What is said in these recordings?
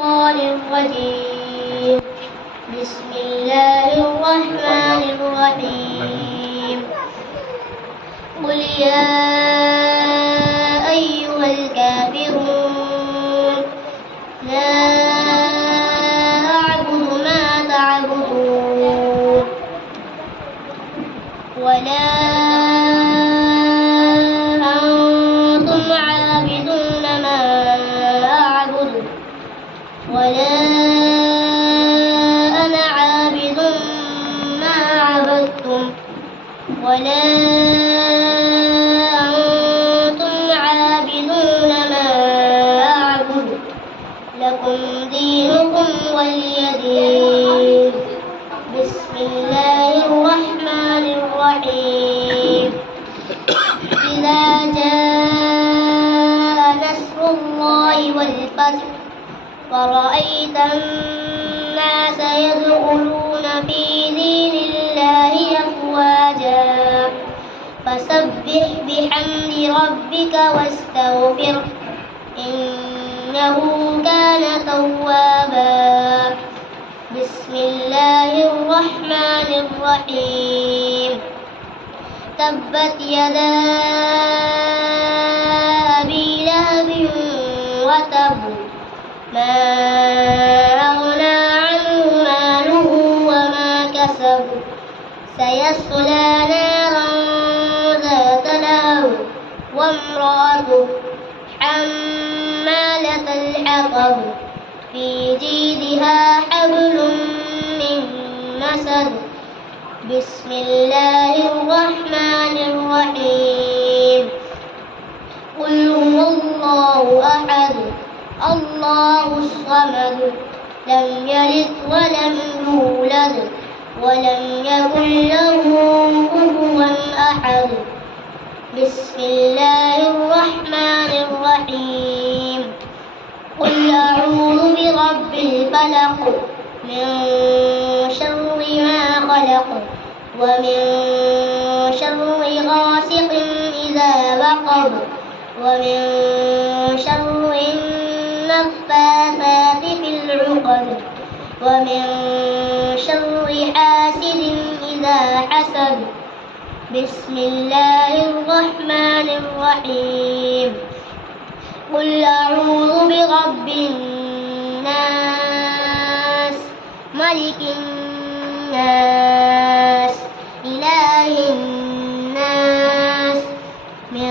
الشيطان الرجيم. بسم الله الرحمن الرحيم. قل يا أيها الكافرون لا أعبد ما تعبدون ولا أنتم عابدون ما أعبد ولا أنا عابد ما عبدتم ولا أنتم عابدون ما أعبد لكم دينكم ولي دين. بسم الله الرحمن الرحيم. إذا جاء نصر الله والفتح ورأيت الناس يدخلون في دين الله أفواجا فسبح بحمد ربك واستغفره إنه كان توابا. بسم الله الرحمن الرحيم. تبت يدا أبي لهب وتب ما أغنى عنه ماله وما كسب سيصلى نارا ذات لهب وامرأته حمالة الحطب في جيدها حبل من مسد. بسم الله الرحمن الرحيم. قل هو الله أحد الله الصمد لم يلد ولم يولد ولم يكن له كفوا أحد. بسم الله الرحمن الرحيم. قل أعوذ برب الفلق من شر ما خلق ومن شر غاسق إذا وقب ومن شر النفاثات في العقد ومن شر حاسد إذا حسد. بسم الله الرحمن الرحيم. قل أعوذ برب الناس ملك الناس إله الناس من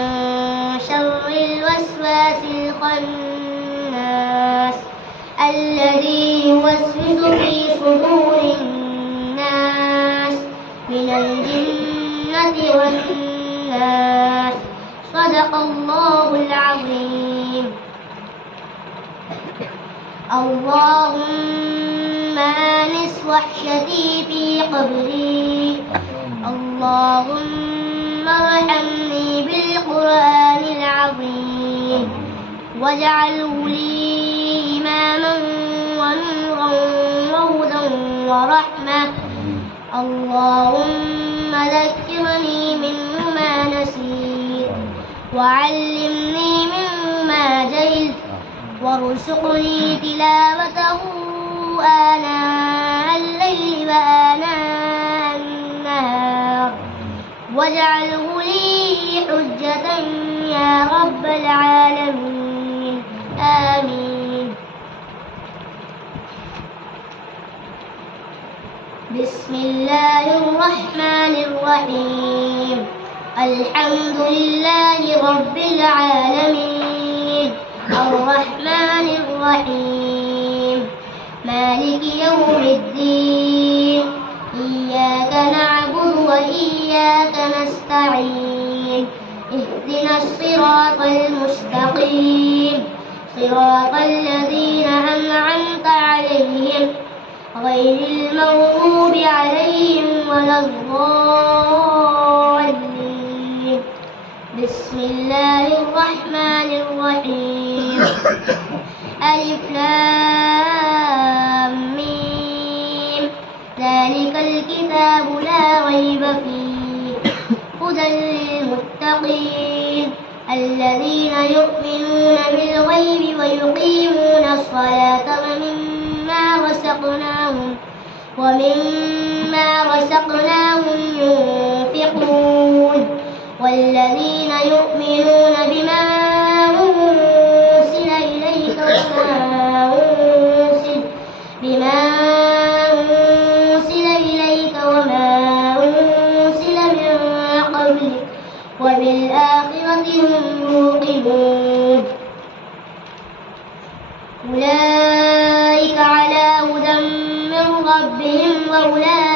شر الوسواس الخناس الذي يوسوس في صدور الناس من الجنة والناس. صدق الله العظيم. اللهم آنس وحشتي في قبري اللهم ارحمني بالقرآن العظيم واجعله لي إماما ونورا وهدى ورحمة. اللهم ذكرني منه ما نسيت وعلمني منه ما جهلت وارزقني تلاوته آناء الليل وآناء النهار واجعله لي حجة يا رب العالمين آمين. بسم الله الرحمن الرحيم. الحمد لله رب العالمين الرحمن الرحيم مالك يوم الدين إياك نعبد وإياك نستعين اهدنا الصراط المستقيم صراط الذين أنعمت عليهم غير المغضوب عليهم ولا الضالين. بسم الله الرحمن الرحيم. ألف لام ميم ذلك الكتاب لا ريب فيه هدى للمتقين الذين يؤمنون بالغيب ويقيمون الصلاة رزقناهم ينفقون والذين يؤمنون بما أنزل إليك وما أنزل من قبلك وبالآخرة هم يوقنون أولئك على هدى من ربهم وأولئك